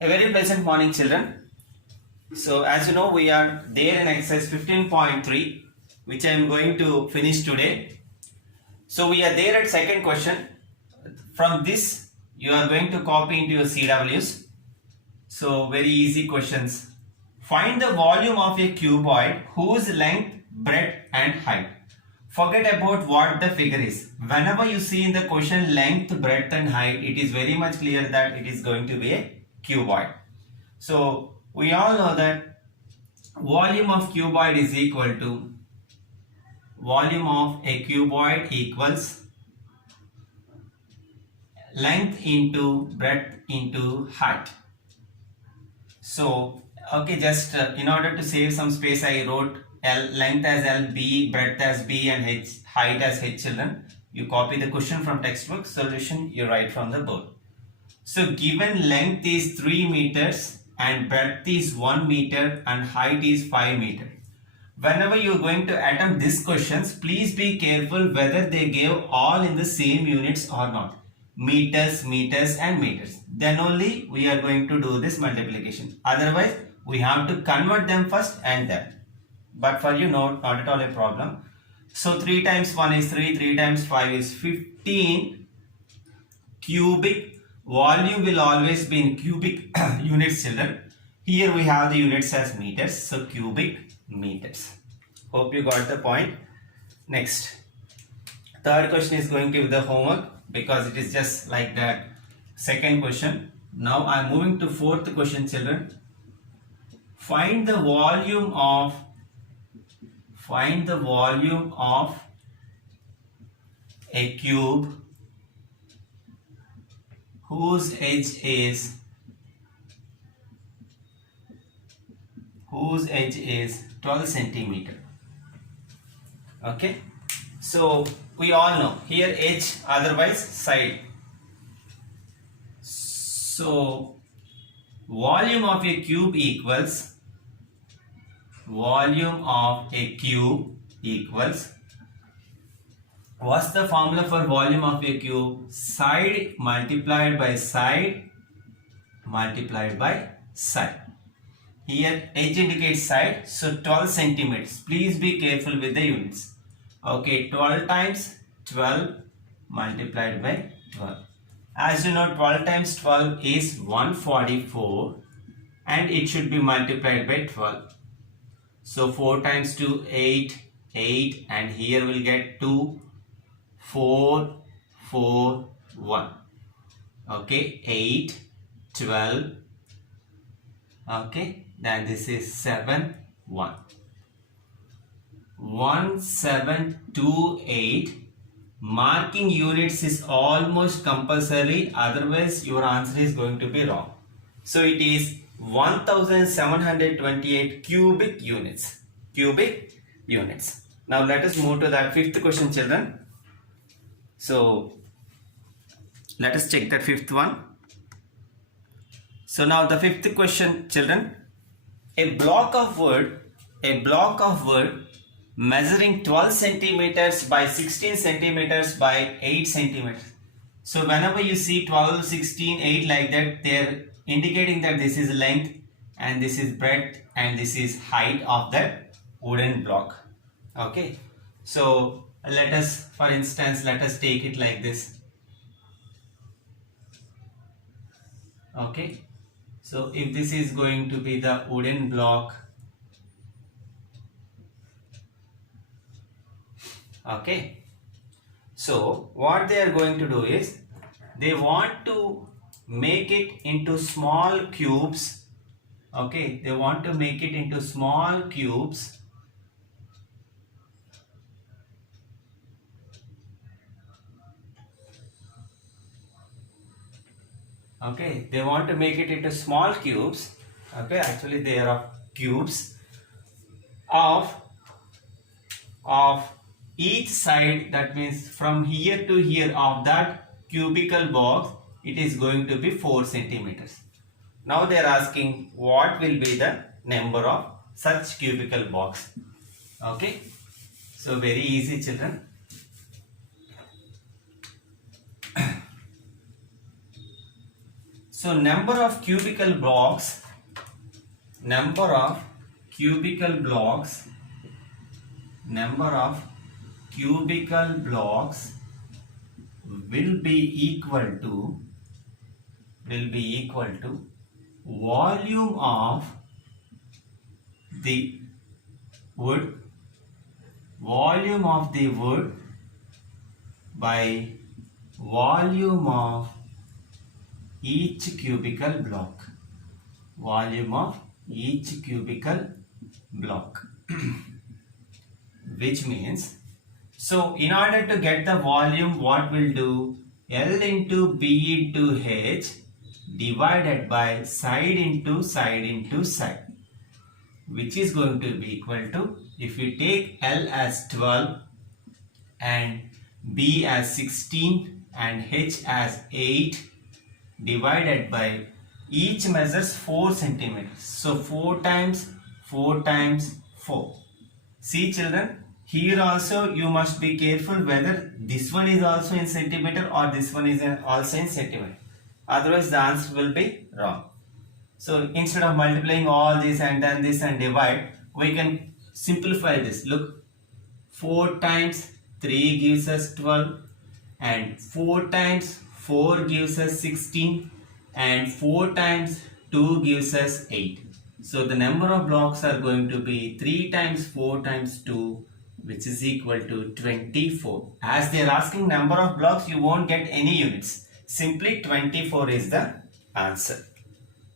A very pleasant morning, children. So, as you know, we are there in exercise 15.3, which I am going to finish today. So, we are there at second question. From this, you are going to copy into your CWs. So, very easy questions. Find the volume of a cuboid whose length, breadth, and height. Forget about what the figure is. Whenever you see in the question length, breadth, and height, it is very much clear that it is going to be a cuboid. So we all know that volume of cuboid is equal to volume of a cuboid equals length into breadth into height. So okay, just in order to save some space, I wrote L length as L, B breadth as B, and H height as H. Children, you copy the question from textbook, solution you write from the board. So given length is 3 meters and breadth is 1 meter and height is 5 meter. Whenever you are going to attempt these questions, please be careful whether they gave all in the same units or not. Meters, meters and meters. Then only we are going to do this multiplication. Otherwise, we have to convert them first and then. But for you, not at all a problem. So 3 times 1 is 3, 3 times 5 is 15 cubic. Volume will always be in cubic units, children. Here we have the units as meters, so cubic meters. Hope you got the point. Next, third question is going to be the homework because it is just like that second question. Now I am moving to fourth question, children. Find the volume of a cube whose edge is 12 centimeter. Okay, so we all know here edge, otherwise side. So volume of a cube equals what's the formula for volume of a cube? Side multiplied by side multiplied by side. Here edge indicates side, so 12 centimeters. Please be careful with the units. Okay, 12 times 12 multiplied by 12. As you know, 12 times 12 is 144 and it should be multiplied by 12. So 4 times 2, 8, 8, and here we'll get 2, 4, 4, 1. Okay, 8, 12. Okay, then this is 7, 1. 1728. Marking units is almost compulsory, otherwise your answer is going to be wrong. So it is 1728 cubic units. Now let us move to that fifth question, children. So let us check that fifth one. So now the fifth question, children. A block of wood measuring 12 centimeters by 16 centimeters by 8 centimeters. So whenever you see 12, 16, 8 like that, they are indicating that this is length and this is breadth and this is height of that wooden block. Okay, so let us, for instance, let us take it like this. Okay, so if this is going to be the wooden block, okay, so what they are going to do is they want to make it into small cubes. Okay, they want to make it into small cubes. Okay, they want to make it into small cubes. Okay, actually they are cubes of each side, that means from here to here of that cubical box, it is going to be 4 centimeters. Now they are asking what will be the number of such cubical box. Okay, so very easy, children. So number of cubical blocks will be equal to volume of the wood by volume of each cubical block. Which means, so in order to get the volume, what we'll do, L into B into H divided by side into side, which is going to be equal to, if we take L as 12 and B as 16 and H as 8, divided by, each measures 4 centimeters. So 4 times 4 times 4. See children, here also you must be careful whether this one is also in centimeter or this one is also in centimeter. Otherwise the answer will be wrong. So instead of multiplying all this and then this and divide, we can simplify this. Look, 4 times 3 gives us 12 and 4 times 4 gives us 16 and 4 times 2 gives us 8. So the number of blocks are going to be 3 times 4 times 2, which is equal to 24. As they are asking number of blocks, you won't get any units. Simply 24 is the answer.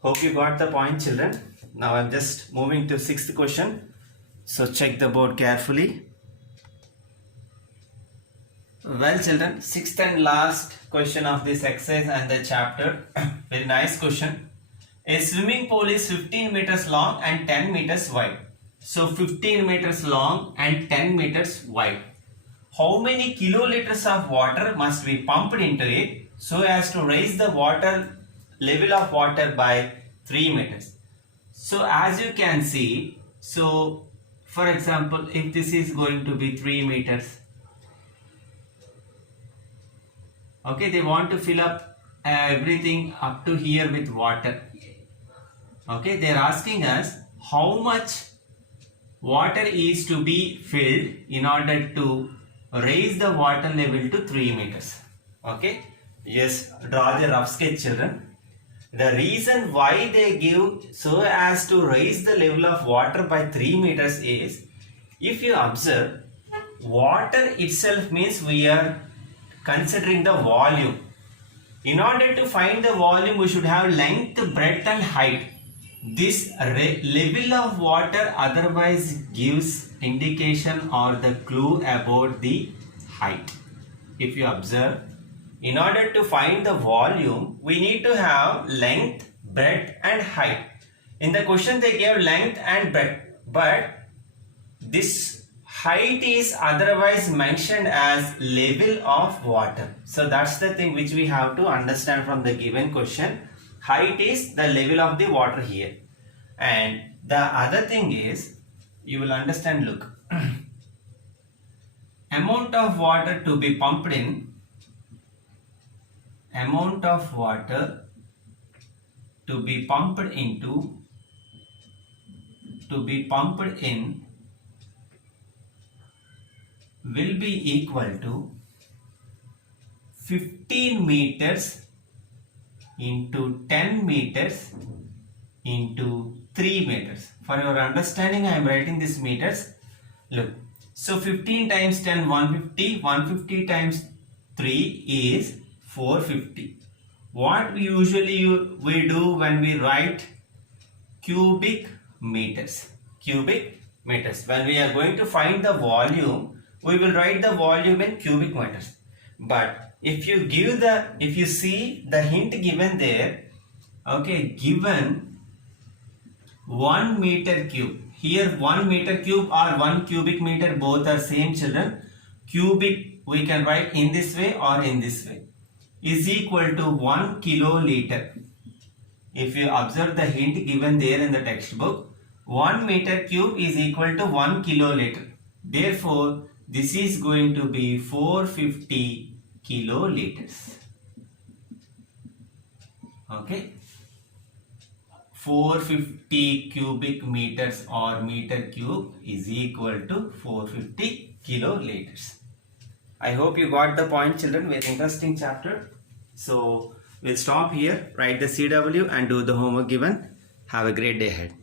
Hope you got the point, children. Now I am just moving to 6th question. So check the board carefully. Well children, 6th and last question of this exercise and the chapter. Very nice question. A swimming pool is 15 meters long and 10 meters wide. So 15 meters long and 10 meters wide. How many kiloliters of water must be pumped into it so as to raise the level of water by 3 meters? So as you can see, so for example, if this is going to be 3 meters, okay, they want to fill up everything up to here with water. Okay, they are asking us how much water is to be filled in order to raise the water level to 3 meters. Okay, yes, draw the rough sketch, children. The reason why they give so as to raise the level of water by 3 meters is, if you observe, water itself means we are considering the volume. In order to find the volume, we should have length, breadth and height. This level of water otherwise gives indication or the clue about the height. If you observe, in order to find the volume, we need to have length, breadth and height. In the question they gave length and breadth, but this height is otherwise mentioned as level of water. So that's the thing which we have to understand from the given question. Height is the level of the water here. And the other thing is, you will understand, look, amount of water to be pumped in, will be equal to 15 meters into 10 meters into 3 meters. For your understanding, I am writing this meters. Look, so 15 times 10, 150. 150 times 3 is 450. What we usually we do when we write cubic meters. When we are going to find the volume, we will write the volume in cubic meters. But if you see the hint given there, okay, given 1 meter cube. Here 1 meter cube or 1 cubic meter, both are same, children. Cubic we can write in this way or in this way, is equal to 1 kiloliter. If you observe the hint given there in the textbook, 1 meter cube is equal to 1 kiloliter. Therefore, this is going to be 450 kiloliters. Okay. 450 cubic meters or meter cube is equal to 450 kiloliters. I hope you got the point, children. Very interesting chapter. So we'll stop here, write the CW and do the homework given. Have a great day ahead.